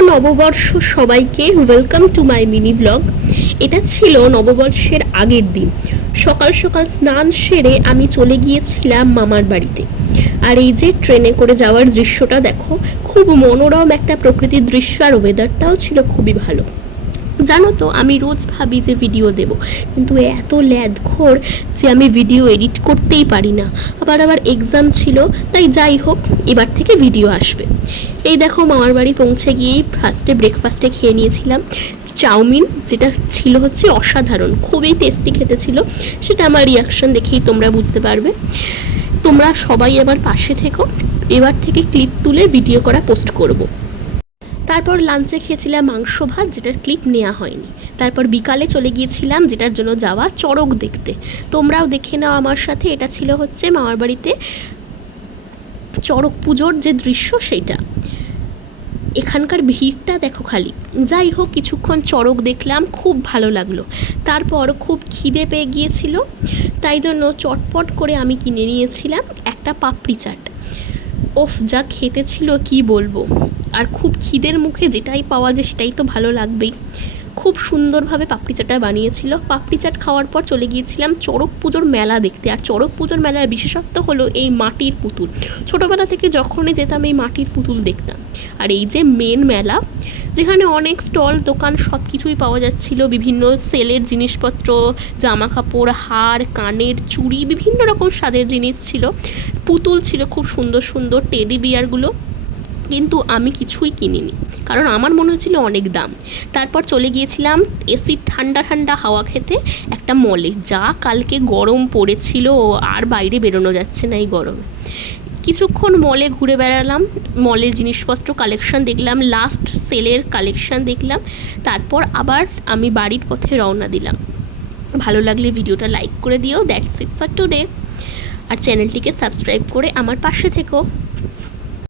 নববর্ষ সবাইকে welcome to my mini blog. এটা ছিল নববর্ষের আগের দিন। সকাল সকাল স্নান সেরে আমি চলে গিয়েছিলাম মামার বাড়িতে। আর এই যে ট্রেনে করে যাওয়ার দৃশ্যটা দেখো, খুব মনোরম একটা প্রকৃতির দৃশ্য, আর ওয়েদারটাও ছিল খুবই ভালো। জানো তো, আমি রোজ ভাবি যে ভিডিও দেব, কিন্তু এত ল্যাদখোর যে আমি ভিডিও এডিট করতেই পারি না। আবার এক্সাম ছিল, তাই যাই হোক, এবার থেকে ভিডিও আসবে। এই দেখো, মামার বাড়ি পৌঁছে গিয়েই ব্রেকফাস্টে খেয়ে নিয়েছিলাম চাউমিন, যেটা ছিল হচ্ছে অসাধারণ, খুবই টেস্টি খেতে ছিল। সেটা আমার রিয়াকশন দেখেই তোমরা বুঝতে পারবে। তোমরা সবাই আবার পাশে থেকো, এবার থেকে ক্লিপ তুলে ভিডিও করা পোস্ট করব। তারপর লাঞ্চে খেয়েছিলাম মাংস ভাত, যেটার ক্লিপ নেওয়া হয়নি। তারপর বিকালে চলে গিয়েছিলাম যেটার জন্য যাওয়া, চড়ক দেখতে। তোমরাও দেখে নাও আমার সাথে। এটা ছিল হচ্ছে মামার বাড়িতে চড়ক পুজোর যে দৃশ্য সেইটা। এখানকার ভিড়টা দেখো খালি। যাই হোক, কিছুক্ষণ চড়ক দেখলাম, খুব ভালো লাগলো। তারপর খুব খিদে পেয়ে গিয়েছিল, তাই জন্য চটপট করে আমি কিনে নিয়েছিলাম একটা পাপড়ি চাট। ওফ, যা খেতে ছিল কি বলবো। আর খুব খিদের মুখে যেটাই পাওয়া যায় সেটাই তো ভালো লাগবেই। খুব সুন্দরভাবে পাপড়ি চাটটা বানিয়েছিল। পাপড়ি চাট খাওয়ার পর চলে গিয়েছিলাম চড়ক পুজোর মেলা দেখতে। আর চড়ক পুজোর মেলার বিশেষত্ব হলো এই মাটির পুতুল। ছোটোবেলা থেকে যখনই যেতাম এই মাটির পুতুল দেখতাম। আর এই যে মেন মেলা, যেখানে অনেক স্টল দোকান সব কিছুই পাওয়া যাচ্ছিল, বিভিন্ন সেলের জিনিসপত্র, জামা কাপড়, হার, কানের চুড়ি, বিভিন্ন রকম স্বাদের জিনিস ছিল। পুতুল ছিল খুব সুন্দর সুন্দর, টেডি বিয়ারগুলো। কিন্তু আমি কিছুই কিনিনি, কারণ আমার মনে হচ্ছিল অনেক দাম। তারপর চলে গিয়েছিলাম এসির ঠান্ডা ঠান্ডা হাওয়া খেতে একটা মলে। যা কালকে গরম পড়েছিল, আর বাইরে বেরোনো যাচ্ছে না এই গরমে। কিছুক্ষণ মলে ঘুরে বেড়ালাম, মলের জিনিসপত্র কালেকশন দেখলাম, লাস্ট সেলের কালেকশন দেখলাম। তারপর আবার আমি বাড়ির পথে রওনা দিলাম। ভালো লাগলে ভিডিওটা লাইক করে দিও। That's it for today. আর চ্যানেলটিকে সাবস্ক্রাইব করে আমার পাশে থেকো।